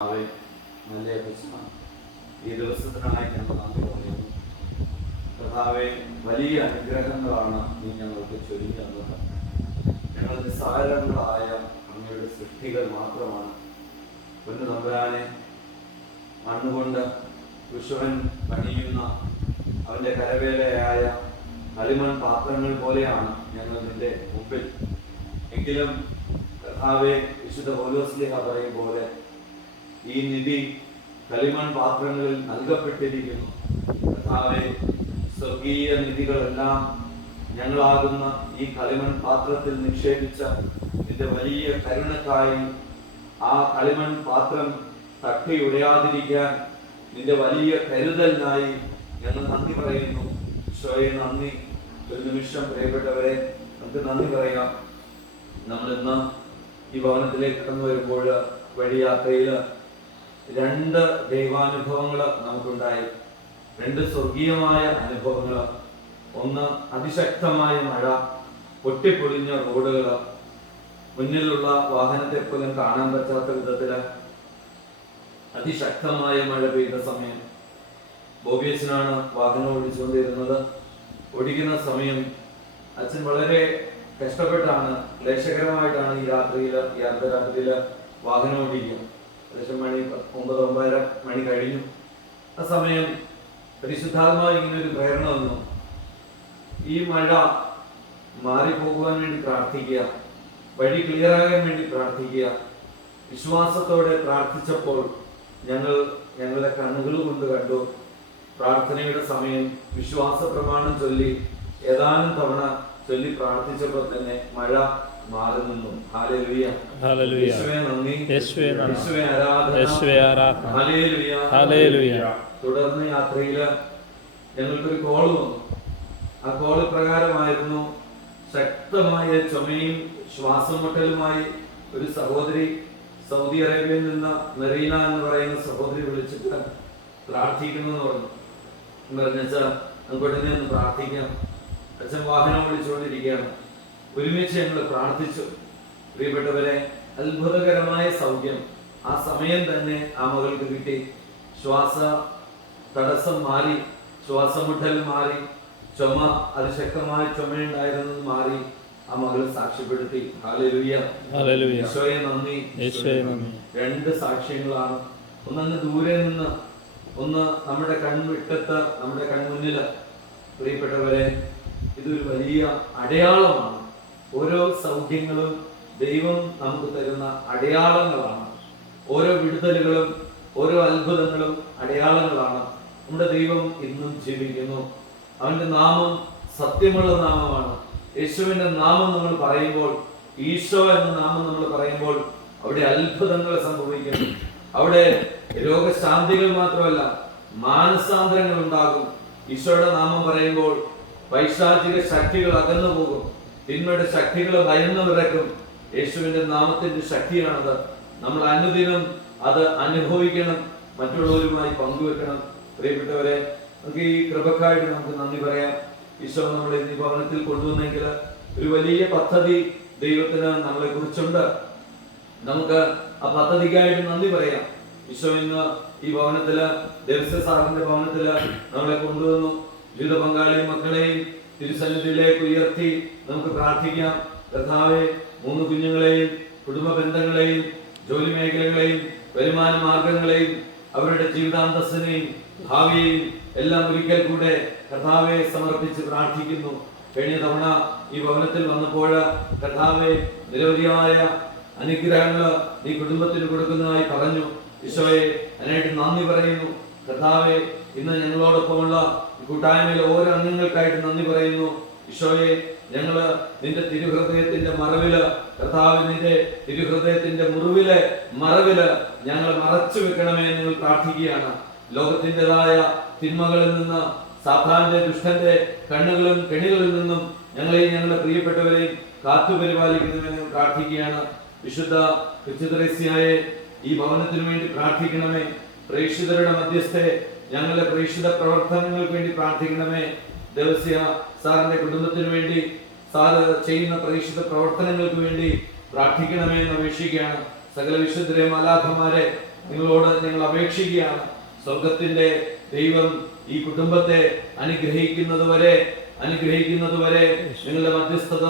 നല്ല ഈ ദിവസത്തിനായി ഞങ്ങൾ നന്ദി പറയുന്നു. കർത്താവെ, വലിയ അനുഗ്രഹങ്ങളാണ് നീ ഞങ്ങൾക്ക് ചൊരിഞ്ഞു തന്നത്. ഞങ്ങൾ നിസ്സാരങ്ങളായ അങ്ങയുടെ സൃഷ്ടികൾ മാത്രമാണ്. പൊന്നു തമ്പുരാനെ, മണ്ണുകൊണ്ട് വിശ്വൻ പണിയുന്ന അവൻ്റെ കരവേലയായ കളിമൺ പാത്രങ്ങൾ പോലെയാണ് ഞങ്ങൾ നിന്റെ മുമ്പിൽ. എങ്കിലും കർത്താവെ, വിശുദ്ധ പൗലോസ്ലീഹ പറയും പോലെ ഈ നിധി കളിമൺ പാത്രങ്ങളിൽ നൽകപ്പെട്ടിരിക്കുന്നു. കർത്താവെ, സ്വർഗീയ നിധികളെല്ലാം ഞങ്ങളാകുന്ന ഈ കളിമൺ പാത്രത്തിൽ നിക്ഷേപിച്ച നിന്റെ വലിയ കരുണക്കായി ആ കളിമൺ പാത്രം തട്ടി ഉടയാതിരിക്കാൻ നിന്റെ വലിയ കരുതലിനായി ഞങ്ങൾ നന്ദി പറയുന്നു. ഈശോയെ നന്ദി. ഒരു നിമിഷം പ്രിയപ്പെട്ടവരെ, നമുക്ക് നന്ദി പറയാം. നമ്മളിന്ന് ഈ ഭവനത്തിലേക്ക് കടന്നു വരുമ്പോൾ വഴിയാത്രയിൽ രണ്ട് ദൈവാനുഭവങ്ങൾ നമുക്കുണ്ടായി. രണ്ട് സ്വർഗീയമായ അനുഭവങ്ങൾ. ഒന്ന്, അതിശക്തമായ മഴ, പൊട്ടിപ്പൊളിഞ്ഞ റോഡുകൾ, മുന്നിലുള്ള വാഹനത്തെ പോലും കാണാൻ പറ്റാത്ത വിധത്തില് അതിശക്തമായ മഴ പെയ്ത സമയം. ബോബിയച്ചനാണ് വാഹനം ഓടിച്ചുകൊണ്ടിരുന്നത്. ഓടിക്കുന്ന സമയം അച്ഛൻ വളരെ കഷ്ടപ്പെട്ടാണ്, ക്ലേശകരമായിട്ടാണ് ഈ അർദ്ധരാത്രിയില് വാഹനം ഓടിക്കുക. ഏകദേശം 9 മണി കഴിഞ്ഞു. ആ സമയം പരിശുദ്ധാത്മാവ് ഇങ്ങനെ ഒരു പ്രേരണ വന്നു. ഈ മഴ മാറിപ്പോകുവാൻ വേണ്ടി പ്രാർത്ഥിക്കുക, വഴി ക്ലിയറാകാൻ വേണ്ടി പ്രാർത്ഥിക്കുക. വിശ്വാസത്തോടെ പ്രാർത്ഥിച്ചപ്പോൾ ഞങ്ങളുടെ കണ്ണുകൾ കൊണ്ട് കണ്ടു. പ്രാർത്ഥനയുടെ സമയം വിശ്വാസ പ്രമാണം ചൊല്ലി ഏതാനും തവണ ചൊല്ലി പ്രാർത്ഥിച്ചപ്പോൾ തന്നെ മഴ മാറി നിന്നു. ഹല്ലേലൂയ, ഹല്ലേലൂയ, യേശുവേ നന്ദി, യേശുവേ ആരാധന, ഹല്ലേലൂയ, ഹല്ലേലൂയ. തുടർന്ന് യാത്രയിൽ ഞങ്ങൾക്കൊരു കോൾ വന്നു. ആ കോൾ പ്രകാരമായിരുന്നു, ശക്തമായ ചുമയും ശ്വാസം മുട്ടലുമായി ഒരു സഹോദരി സൗദി അറേബ്യയിൽ നിന്ന് മെറീന എന്ന് പറയുന്ന സഹോദരി വിളിച്ചിട്ട് പ്രാർത്ഥിക്കണമെന്ന് പറഞ്ഞു. പറഞ്ഞാൽ നമുക്ക് ഉടനെ ഒന്ന് പ്രാർത്ഥിക്കാം. അച്ഛൻ വാഹനം ഓടിച്ചുകൊണ്ടിരിക്കുകയാണ്. ഒരുമിച്ച് ഞങ്ങൾ പ്രാർത്ഥിച്ചു. പ്രിയപ്പെട്ടവരെ, അത്ഭുതകരമായ സൗഖ്യം ആ സമയം തന്നെ ആ മകൾക്ക് കിട്ടി. ശ്വാസ തടസ്സം മാറി, ശ്വാസമുട്ടൽ മാറി, ചുമ, അതിശക്തമായ ചുമയുണ്ടായിരുന്നത് മാറി. ആ മകൾ സാക്ഷ്യപ്പെടുത്തി. ഹല്ലേലൂയ, ഹല്ലേലൂയ, യേശുവേ നന്ദി, യേശുവേ നന്ദി. രണ്ട് സാക്ഷ്യങ്ങളാണ്. ഒന്നങ്ങ് ദൂരെ നിന്ന്, ഒന്ന് നമ്മുടെ കൺവിട്ടത്ത്, നമ്മുടെ കൺമുന്നില്. പ്രിയപ്പെട്ടവരെ, ഇതൊരു വലിയ അടയാളമാണ്. ഓരോ സൗഖ്യങ്ങളും ദൈവം നമുക്ക് തരുന്ന അടയാളങ്ങളാണ്. ഓരോ വിടുതലുകളും ഓരോ അത്ഭുതങ്ങളും അടയാളങ്ങളാണ്. നമ്മുടെ ദൈവം ഇന്നും ജീവിക്കുന്നു. അവന്റെ നാമം സത്യമുള്ള നാമമാണ്. യേശുവിന്റെ നാമം നമ്മൾ പറയുമ്പോൾ, ഈശോ എന്ന നാമം നമ്മൾ പറയുമ്പോൾ അവിടെ അത്ഭുതങ്ങൾ സംഭവിക്കുന്നു. അവിടെ രോഗശാന്തികൾ മാത്രമല്ല, മാനസാന്തരങ്ങൾ ഉണ്ടാകും. ഈശോയുടെ നാമം പറയുമ്പോൾ പൈശാചിക ശക്തികൾ അകന്നു പോകും. തിന്മയുടെ ശക്തികൾ ഭയന്നു വിറക്കും. യേശുവിന്റെ നാമത്തിന്റെ ശക്തിയാണത്. നമ്മൾ അനുദിനം അത് അനുഭവിക്കണം, മറ്റുള്ളവരുമായി പങ്കുവെക്കണം. പ്രിയപ്പെട്ടവരെ, നമുക്ക് ഈ കൃപക്കായിട്ട് നമുക്ക് നന്ദി പറയാം. ഈശോ നമ്മളെ ഈ ഭവനത്തിൽ കൊണ്ടുവന്നെങ്കിൽ ഒരു വലിയ പദ്ധതി ദൈവത്തിന് നമ്മളെ കുറിച്ചുണ്ട്. നമുക്ക് ആ പദ്ധതിക്കായിട്ട് നന്ദി പറയാം. ഈശോ ഇന്ന് ഈ ഭവനത്തില്, ദേവസ്യ സാറിന്റെ ഭവനത്തില് നമ്മളെ കൊണ്ടുവന്നു. ജീവിത പങ്കാളിയും മക്കളെയും തിരുസന്നിധിയിലേക്ക് ഉയർത്തി നമുക്ക് പ്രാർത്ഥിക്കാം. കർത്താവേ, 3 കുഞ്ഞുങ്ങളെയും കുടുംബ ബന്ധങ്ങളെയും ജോലി മേഖലകളെയും വരുമാന മാർഗങ്ങളെയും അവരുടെ ജീവിതാന്തസ്സിനെയും ഭാവിയെയും എല്ലാം ഒരിക്കൽ കൂടെ കർത്താവെ സമർപ്പിച്ച് പ്രാർത്ഥിക്കുന്നു. കഴിഞ്ഞ തവണ ഈ ഭവനത്തിൽ വന്നപ്പോൾ കർത്താവെ, നിരവധിയായ അനുഗ്രഹങ്ങൾ ഈ കുടുംബത്തിന് കൊടുക്കുന്നതായി പറഞ്ഞു. ഈശോയെ, അതിനായിട്ട് നന്ദി പറയുന്നു. കർത്താവെ, ഇന്ന് ഞങ്ങളോടൊപ്പമുള്ള കൂട്ടായ്മയിലെ ഓരോ അംഗങ്ങൾക്കായിട്ട് നന്ദി പറയുന്നു. ഈശോയെ, ഞങ്ങള് നിന്റെ തിരുഹൃദയത്തിന്റെ മറവില്, കർത്താവ് നിന്റെ തിരുഹൃദയത്തിന്റെ മുറിവിലെ മറവില് ഞങ്ങൾ മറച്ചു വെക്കണമേ എന്ന് ഞങ്ങൾ പ്രാർത്ഥിക്കുകയാണ്. ലോകത്തിൻ്റെതായ തിന്മകളിൽ നിന്ന്, സാത്താന്റെ ദുഷ്ടന്റെ കണ്ണുകളും കെണികളിൽ നിന്നും ഞങ്ങളെയും ഞങ്ങളുടെ പ്രിയപ്പെട്ടവരെയും കാത്തുപരിപാലിക്കണമെന്ന് പ്രാർത്ഥിക്കുകയാണ്. വിശുദ്ധ കൊച്ചുത്രേസ്യയെ ഈ ഭവനത്തിനു വേണ്ടി പ്രാർത്ഥിക്കണമേ. പ്രേക്ഷിതരുടെ മധ്യസ്ഥെ ഞങ്ങളുടെ പ്രേക്ഷിത പ്രവർത്തനങ്ങൾക്ക് വേണ്ടി പ്രാർത്ഥിക്കണമേ. ദേവസ്യ സാറിന്റെ കുടുംബത്തിനു വേണ്ടി, സാറ് ചെയ്യുന്ന പ്രേക്ഷിത പ്രവർത്തനങ്ങൾക്ക് വേണ്ടി പ്രാർത്ഥിക്കണമേ എന്ന് അപേക്ഷിക്കുകയാണ്. സകല വിശുദ്ധരെ, മാലാഖമാരെ, നിങ്ങളോട് ഞങ്ങൾ അപേക്ഷിക്കുകയാണ്. സ്വർഗത്തിന്റെ ദൈവം ഈ കുടുംബത്തെ അനുഗ്രഹിക്കുന്നത് വരെ നിങ്ങളുടെ മധ്യസ്ഥത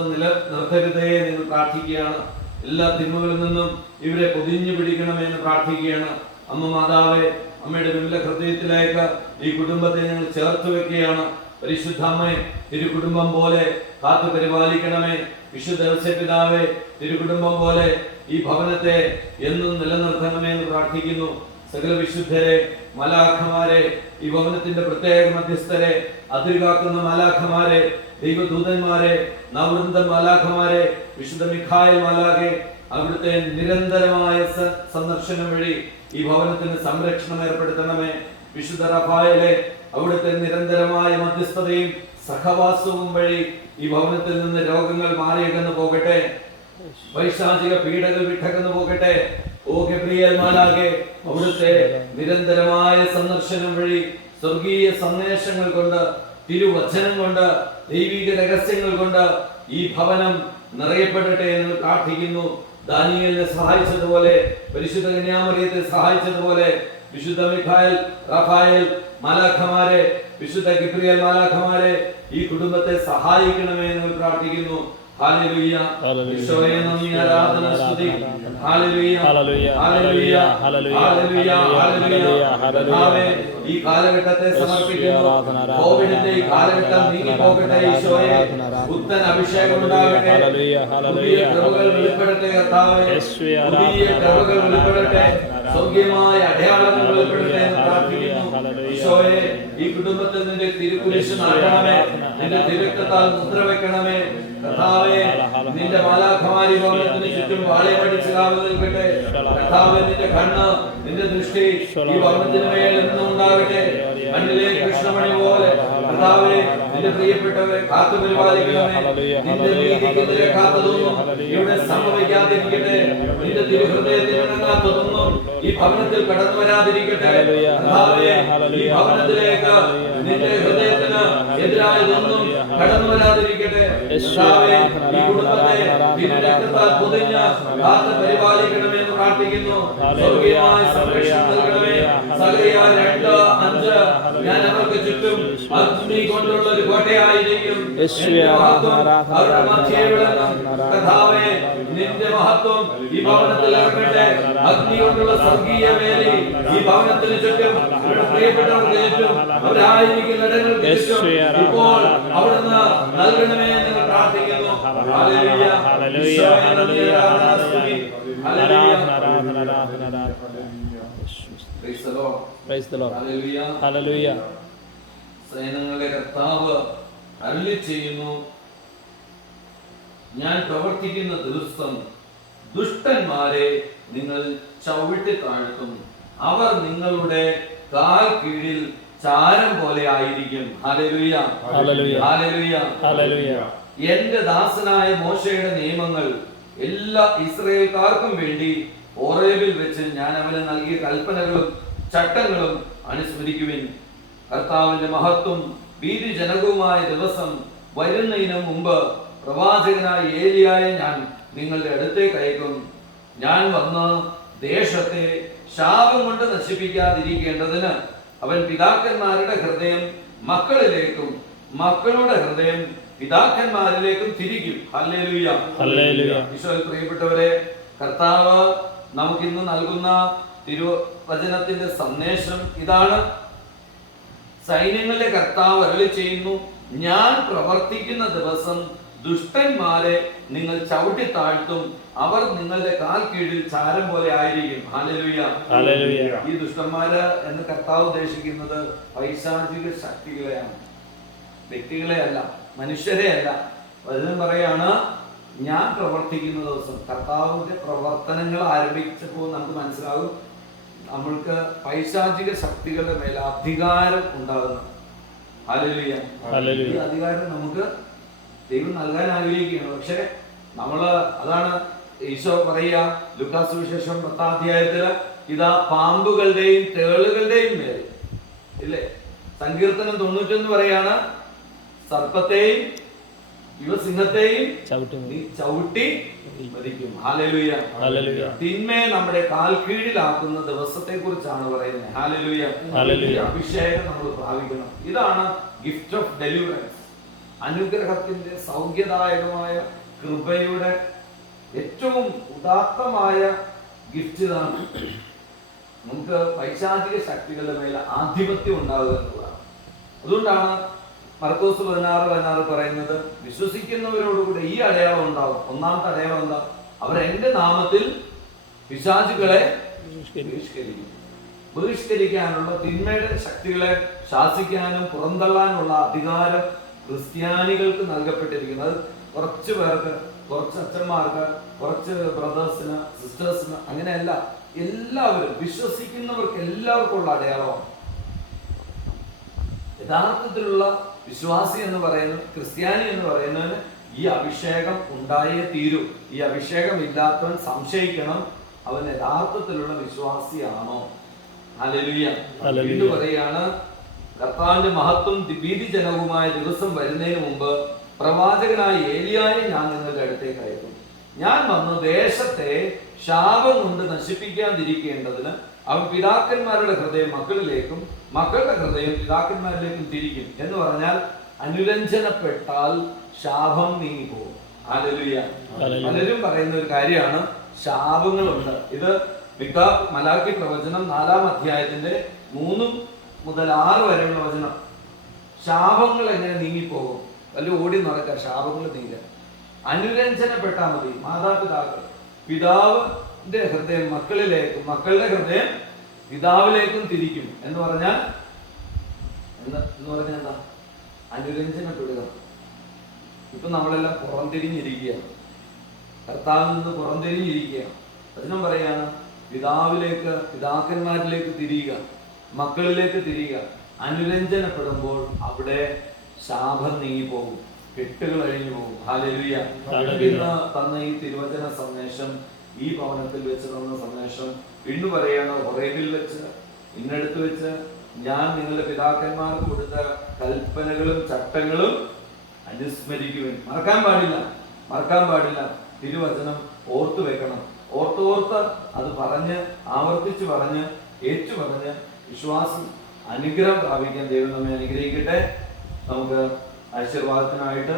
നിർത്തരുതേ എന്ന് പ്രാർത്ഥിക്കുകയാണ്. എല്ലാ തിന്മകളിൽ നിന്നും ഇവരെ പൊതിഞ്ഞു പിടിക്കണമേ എന്ന് പ്രാർത്ഥിക്കുകയാണ്. അമ്മ മാതാവേ, അമ്മയുടെ വിമല ഹൃദയത്തിലേക്ക് ഈ കുടുംബത്തെ ഞങ്ങൾ ചേർത്ത് വെക്കുകയാണ്. പരിശുദ്ധ അമ്മേ, തിരുകുടുംബം പോലെ കാത്തു പരിപാലിക്കണമേ. വിശുദ്ധ ഔസേപ്പിതാവേ, തിരുകുടുംബം പോലെ ഈ ഭവനത്തെ എന്നും നിലനിർത്തണമേ എന്ന് പ്രാർത്ഥിക്കുന്നു. സകല വിശുദ്ധരെ, മലാഖമാരെ, ഈ ഭവനത്തിന്റെ പ്രത്യേക മധ്യസ്ഥരെ, അതിരുകാക്കുന്ന മലാഖമാരെ, ദൈവദൂതന്മാരെ, നവവൃന്ദ മലാഖമാരെ, വിശുദ്ധ മിഖായേൽ മാലാഖെ, അവിടുത്തെ നിരന്തരമായ സന്ദർശനം വഴി ഈ ഭവനത്തിന് സംരക്ഷണം ഏർപ്പെടുത്തണമേ. വിശുദ്ധ റഫായേലെ, അവിടുത്തെ നിരന്തരമായ മധ്യസ്ഥതയും സഹവാസവും വഴി ഈ ഭവനത്തിൽ നിന്ന് രോഗങ്ങൾ മാറിയകന്നു പോകട്ടെ, വൈശാചിക പീഡകൾ വിട്ടകന്നു പോകട്ടെ. ഓ ഗബ്രിയേൽ മാലാഖെ, അവിടുത്തെ നിരന്തരമായ സന്ദർശനം വഴി സ്വർഗീയ സന്ദേശങ്ങൾ കൊണ്ട്, തിരുവചനം കൊണ്ട്, ദൈവിക രഹസ്യങ്ങൾ കൊണ്ട് ഈ ഭവനം നിറയപ്പെടട്ടെ എന്ന് പ്രാർത്ഥിക്കുന്നു. ദാനിയേലിനെ സഹായിച്ചതുപോലെ, പരിശുദ്ധ കന്യാമറിയത്തെ സഹായിച്ചതുപോലെ, വിശുദ്ധ മിഖായേൽ, റഫായേൽ മാലാഖമാരെ, വിശുദ്ധ ഗബ്രിയേൽ മാലാഖമാരെ ഈ കുടുംബത്തെ സഹായിക്കണമേ എന്ന് പ്രാർത്ഥിക്കുന്നു. ഹല്ലേലൂയ. ഈശോയെ നന്ദി, ആരാധന, സ്തുതി. Hallelujah, hallelujah, hallelujah, hallelujah, hallelujah. ഈ കാലഘട്ടത്തെ സമർപ്പിക്കുന്നു. കോവിഡിന്റെ ഈ കാലഘട്ടം നീങ്ങി പോകട്ടെ. ഈശോയെ, പുത്തൻ അഭിഷേകം ഉണ്ടാകട്ടെ. പുതിയ കൃപകൾ വെളിപ്പെടട്ടെ കർത്താവേ. പുതിയ കൃപകൾ വെളിപ്പെടട്ടെ. സ്വർഗ്ഗീയമായ അടയാളങ്ങൾ വെളിപ്പെടട്ടെ എന്ന് പ്രാർത്ഥിക്കുന്നു. ഈശോയെ, ഈ കുടുംബത്തിൽ നിന്റെ തിരുക്കുരിശ് നാട്ടണമേ. നിന്റെ തിരുരക്തത്താൽ മുദ്ര വെക്കണമേ കർത്താവേ. നിന്റെ മാലാഖമാരി ഭവനത്തിന് ചുറ്റും വാളയമടിച്ച് കാവൽ നിൽക്കട്ടെ കർത്താവേ. നിന്റെ കണ്ണ്, നിന്റെ ദൃഷ്ടി ഈ ഭവനത്തിന് മേൽ എന്നും ഉണ്ടാകട്ടെ. കണ്ണിലെ കൃഷ്ണമണി പോലെ കർത്താവേ, നിന്റെ പ്രിയപ്പെട്ടവരെ കാത്തു പരിപാലിക്കണമേ. നിന്റെ നീതിക്കെതിരെ കാത്തതൊന്നും ഇവിടെ സംഭവിക്കാതിരിക്കട്ടെ. നിന്റെ തിരുഹൃദയത്തിന് ഇണങ്ങാത്തതൊന്നും ഈ ഭവനത്തിൽ കടന്നു വരാതിരിക്കട്ടെ കർത്താവേ. ഈ ഭവനത്തിലേക്ക് നിന്റെ ഹൃദയത്തിന് എതിരായതൊന്നും കടന്നു വരാതിരിക്കട്ടെ കർത്താവേ. ഈ കുടുംബത്തെ തിരുരക്തത്താൽ പൊതിഞ്ഞ് കാത്ത് പരിപാലിക്കണമെന്ന് പ്രാർത്ഥിക്കുന്നു. സ്വർഗ്ഗീയമായ സംരക്ഷണം നൽകണമേ. സകറിയ 2:5 ഞാൻ അവർക്ക് ചുറ്റും അഗ്നി കൊണ്ടുള്ള ഒരു കോട്ടയായിരിക്കും. അവരുടെ മധ്യേ വിളങ്ങും കർത്താവേ. നിന്റെ മഹത്വം ഈ ഭവനത്തിൽ ഇറങ്ങട്ടെ. അഗ്നി കൊണ്ടുള്ള സ്വർഗീയ വേലി ഈ ഭവനത്തിന് ചുറ്റും, ഇവരുടെ പ്രിയപ്പെട്ടവർക്ക് ചുറ്റും, അവരായിരിക്കുന്ന ഇടങ്ങൾക്ക് ചുറ്റും ഇപ്പോൾ അവിടുന്ന് നൽകണമേ എന്ന് പ്രാർത്ഥിക്കുന്നു. Hallelujah, hallelujah, hallelujah, hallelujah. Praise the Lord. Hallelujah. Hallelujah. സൈന്യങ്ങളുടെ കർത്താവ് അരുളി ചെയ്യുന്നു, ഞാൻ പ്രവർത്തിക്കുന്ന ദിവസം ദുഷ്ടന്മാരെ നിങ്ങൾ ചവിട്ടി താഴ്ത്തും. അവർ നിങ്ങളുടെ കാൽ കീഴിൽ ചാരം പോലെ ആയിരിക്കും. Hallelujah, hallelujah, hallelujah, hallelujah. എന്റെ ദാസനായ മോശയുടെ നിയമങ്ങൾ എല്ലാ ഇസ്രായേൽക്കാർക്കും വേണ്ടി ഹോറേബിൽ വെച്ച് ഞാൻ അവന് നൽകിയ കൽപ്പനകളും ചട്ടങ്ങളും അനുസ്മരിക്കുവിൻ. കർത്താവിന്റെ മഹത്വം ഭീതിജനകവുമായ ദിവസം വരുന്നതിന് മുമ്പ് പ്രവാചകനായ ഏലിയായെ ഞാൻ നിങ്ങളുടെ അടുത്തേക്ക് അയക്കും. ഞാൻ വന്ന് ദേശത്തെ ശാപം കൊണ്ട് നശിപ്പിക്കാതിരിക്കേണ്ടതിന് അവൻ പിതാക്കന്മാരുടെ ഹൃദയം മക്കളിലേക്കും മക്കളുടെ ഹൃദയം പിതാക്കന്മാരിലേക്കും തിരിക്കും. Hallelujah, hallelujah. ഈശോയിൽ പ്രിയപ്പെട്ടവരെ, കർത്താവ് നമുക്കിന്ന് നൽകുന്ന തിരുവചനത്തിന്റെ സന്ദേശം ഇതാണ്. സൈന്യങ്ങളുടെ കർത്താവ് അരുളി ചെയ്യുന്നു, ഞാൻ പ്രവർത്തിക്കുന്ന ദിവസം ദുഷ്ടന്മാരെ നിങ്ങൾ ചവിട്ടി താഴ്ത്തും. അവർ നിങ്ങളുടെ കാൽ കീഴിൽ ചാരം പോലെ ആയിരിക്കും. Hallelujah, hallelujah. ഈ ദുഷ്ടന്മാര് എന്ന് കർത്താവ് ഉദ്ദേശിക്കുന്നത് പൈശാചിക ശക്തികളെയാണ്, വ്യക്തികളെ അല്ല, മനുഷ്യരെ അല്ല. വചനം പറയാണ്, ഞാൻ പ്രവർത്തിക്കുന്ന ദിവസം. കർത്താവിന്റെ പ്രവർത്തനങ്ങൾ ആരംഭിച്ചപ്പോൾ നമുക്ക് മനസ്സിലാകും നമ്മൾക്ക് പൈശാചിക ശക്തികളുടെ മേൽ അധികാരം ഉണ്ടാകുന്നു. Hallelujah, hallelujah. ഈ അധികാരം നമുക്ക് ദൈവം നൽകാൻ ആഗ്രഹിക്കുകയാണ്. പക്ഷെ അതാണ് ഈശോ പറയുക ലൂക്കാസ് സുവിശേഷം 10-ാം അധ്യായത്തില്, ഇതാ പാമ്പുകളുടെയും തേളുകളുടെയും മേൽ, ഇല്ലേ? സങ്കീർത്തനം 91 പറയാണ്, സർപ്പത്തെയും യുവസിംഹത്തെയും നീ ചവിട്ടി മരിക്കും. ഹല്ലേലൂയ. തിന്മയെ നമ്മുടെ കാൽ കീഴിലാക്കുന്ന ദിവസത്തെ കുറിച്ചാണ് പറയുന്നത്. ഹല്ലേലൂയ. അഭിഷേകം നമ്മൾ പ്രാപിക്കണം. ഇതാണ് ഗിഫ്റ്റ് ഓഫ് ഡെലിവറൻസ്. അനുഗ്രഹത്തിന്റെ സൗഖ്യദായകമായ കൃപയുടെ ഏറ്റവും ഉദാത്തമായ ഗിഫ്റ്റ് ഇതാണ്. നമുക്ക് പൈശാചിക ശക്തികളുടെ മേലെ ആധിപത്യം ഉണ്ടാവുക എന്നുള്ളതാണ്. അതുകൊണ്ടാണ് മർക്കോസ് 16:16 പറയുന്നത്, വിശ്വസിക്കുന്നവരോടുകൂടെ ഈ അടയാളം ഉണ്ടാവും. ഒന്നാമത്തെ അടയാളം എന്താ? അവർ എന്റെ നാമത്തിൽ പിശാചുകളെ ബഹിഷ്കരിക്കാനുള്ള, തിന്മയുടെ ശക്തികളെ ശാസിക്കാനും പുറന്തള്ളാനുള്ള അധികാരം ക്രിസ്ത്യാനികൾക്ക് നൽകപ്പെട്ടിരിക്കുന്നു. അത് കുറച്ച് പേർക്ക്, കുറച്ച് അച്ഛന്മാർക്ക്, കുറച്ച് ബ്രദേഴ്സിന്, സിസ്റ്റേഴ്സിന്, അങ്ങനെയല്ല, എല്ലാവരും വിശ്വസിക്കുന്നവർക്ക് എല്ലാവർക്കും ഉള്ള അടയാളമാണ്. യഥാർത്ഥത്തിലുള്ള വിശ്വാസി എന്ന് പറയുന്നത്, ക്രിസ്ത്യാനി എന്ന് പറയുന്നതിന് ഈ അഭിഷേകം ഉണ്ടായേ തീരൂ. ഈ അഭിഷേകം ഇല്ലാത്തവൻ സംശയിക്കണം, അവൻ യഥാർത്ഥത്തിലുള്ള വിശ്വാസിയാണോ. ഹല്ലേലൂയ. വീണ്ടും പറയാണ്, കർത്താവിന്റെ മഹത്വം ഭീതിജനകവുമായ ദിവസം വരുന്നതിന് മുമ്പ് പ്രവാചകനായ ഏലിയായെ ഞാൻ നിങ്ങളുടെ അടുത്തേക്ക് അയക്കും. ഞാൻ വന്ന് ദേശത്തെ ശാപം കൊണ്ട് നശിപ്പിക്കാതിരിക്കേണ്ടതിന് അവൻ പിതാക്കന്മാരുടെ ഹൃദയം മക്കളിലേക്കും മക്കളുടെ ഹൃദയം പിതാക്കന്മാരിലേക്കും തിരിക്കും. എന്ന് പറഞ്ഞാൽ അനുരഞ്ജനപ്പെട്ടാൽ ശാപം നീങ്ങിപ്പോകും. ഹല്ലേലൂയ. പലരും പറയുന്ന ഒരു കാര്യമാണ്, ശാപങ്ങളുണ്ട്. ഇത് മലാക്കി പ്രവചനം 4-ാം അധ്യായത്തിന്റെ 3 മുതൽ 6 വരെയുള്ള വചനം. ശാപങ്ങൾ എങ്ങനെ നീങ്ങിപ്പോകും? വല്ല ഓടി നടക്കുക, ശാപങ്ങൾ നീങ്ങുക. അനുരഞ്ജനപ്പെട്ടാൽ മതി. മാതാപിതാക്കൾ, പിതാവിന്റെ ഹൃദയം മക്കളിലേക്കും മക്കളുടെ ഹൃദയം പിതാവിലേക്കും തിരിക്കും. എന്ന് പറഞ്ഞാൽ എന്താ? അനുരഞ്ജനപ്പെടുക. ഇപ്പൊ നമ്മളെല്ലാം പുറംതിരിഞ്ഞിരിക്കുക, കർത്താവിൽ നിന്ന് പുറംതിരിഞ്ഞിരിക്കുക. വചനം പറയാണ്, പിതാക്കന്മാരിലേക്ക് തിരിയുക, മക്കളിലേക്ക് തിരിയുക. അനുരഞ്ജനപ്പെടുമ്പോൾ അവിടെ ശാപം നീങ്ങിപ്പോകും, കെട്ടുകൾ അഴിഞ്ഞു പോകും. ഹല്ലേലൂയ. ഇന്ന് തന്ന ഈ തിരുവചന സന്ദേശം, ഈ ഭവനത്തിൽ വെച്ച് തന്ന സന്ദേശം വീണ്ടും പറയാണ്, ഹൊറേബിൽ വെച്ച്, ഇന്നടുത്ത് വെച്ച് ഞാൻ നിങ്ങളുടെ പിതാക്കന്മാർക്ക് കൊടുത്ത കൽപ്പനകളും ചട്ടങ്ങളും അനുസ്മരിക്കുവാൻ മറക്കാൻ പാടില്ല. തിരുവചനം ഓർത്തു വെക്കണം. ഓർത്ത് അത് പറഞ്ഞ്, ആവർത്തിച്ച് പറഞ്ഞ്, ഏറ്റു പറഞ്ഞ് വിശ്വാസം അനുഗ്രഹം പ്രാപിക്കാൻ ദൈവം നമ്മെ അനുഗ്രഹിക്കട്ടെ. നമുക്ക് ആശീർവാദത്തിനായിട്ട്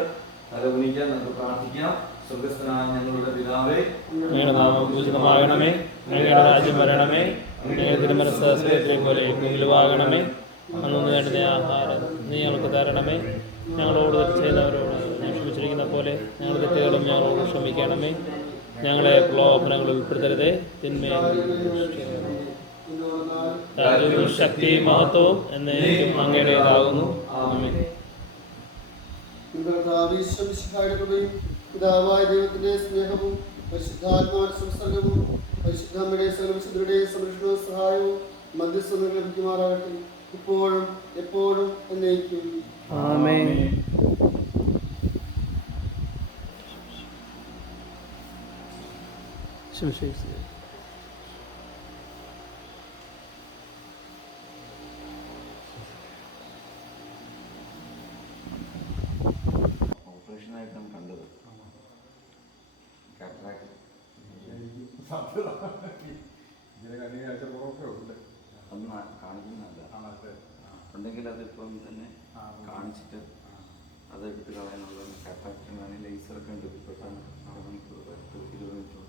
തലകുനിക്കാൻ നമുക്ക് പ്രാർത്ഥിക്കാം. സ്വർഗ്ഗസ്ഥനായ ഞങ്ങളുടെ പിതാവേ, അങ്ങയുടെ നാമം പൂജിതമാകണമേ, അങ്ങയുടെ രാജ്യം വരണമേ, അങ്ങയുടെ തിരുമനസ്സ് സ്വർഗ്ഗത്തിലെ പോലെ ഭൂമിയിലുമാകണമേ. അന്നു വേണ്ടുന്ന ആഹാരം നീ ഞങ്ങൾക്ക് തരണമേ. ഞങ്ങളോട് തെറ്റ് ചെയ്യുന്നവരോട് ഞാൻ ക്ഷമിച്ചിരിക്കുന്ന പോലെ ഞങ്ങളുടെ തെറ്റുകളും ഞങ്ങളോട് ക്ഷമിക്കണമേ. ഞങ്ങളെ പ്രലോഭനങ്ങളിൽ ഉൾപ്പെടുത്തരുതേ, തിന്മയും ശക്തി മഹത്വവും എന്നേക്കും അങ്ങയുടേതാകുന്നു. ആമേൻ. പിതാവായ ദൈവത്തിന്റെ സ്നേഹവും പരിശുദ്ധാത്മാവിന്റെ സംസർഗവും പരിശുദ്ധമ്മയുടെ സകലവിശുദ്ധരുടെ സംരക്ഷണവും സഹായവും മധ്യസ്ഥവും ലഭിക്കുമാറാകട്ടെ, ഇപ്പോഴും എപ്പോഴും എന്നേക്കും. ആമേൻ. ഓപ്പറേഷനായിട്ടാണ് കണ്ടത്. അന്ന് കാണിക്കുന്നില്ല, ഉണ്ടെങ്കിൽ അതിപ്പം തന്നെ കാണിച്ചിട്ട് അതെടുത്ത് കളയാനുള്ള കാറ്ററാക്ട് ലേസറൊക്കെ ഉണ്ട്. പെട്ടെന്ന് 6 മണിക്കൂർ 20 മിനിറ്റ്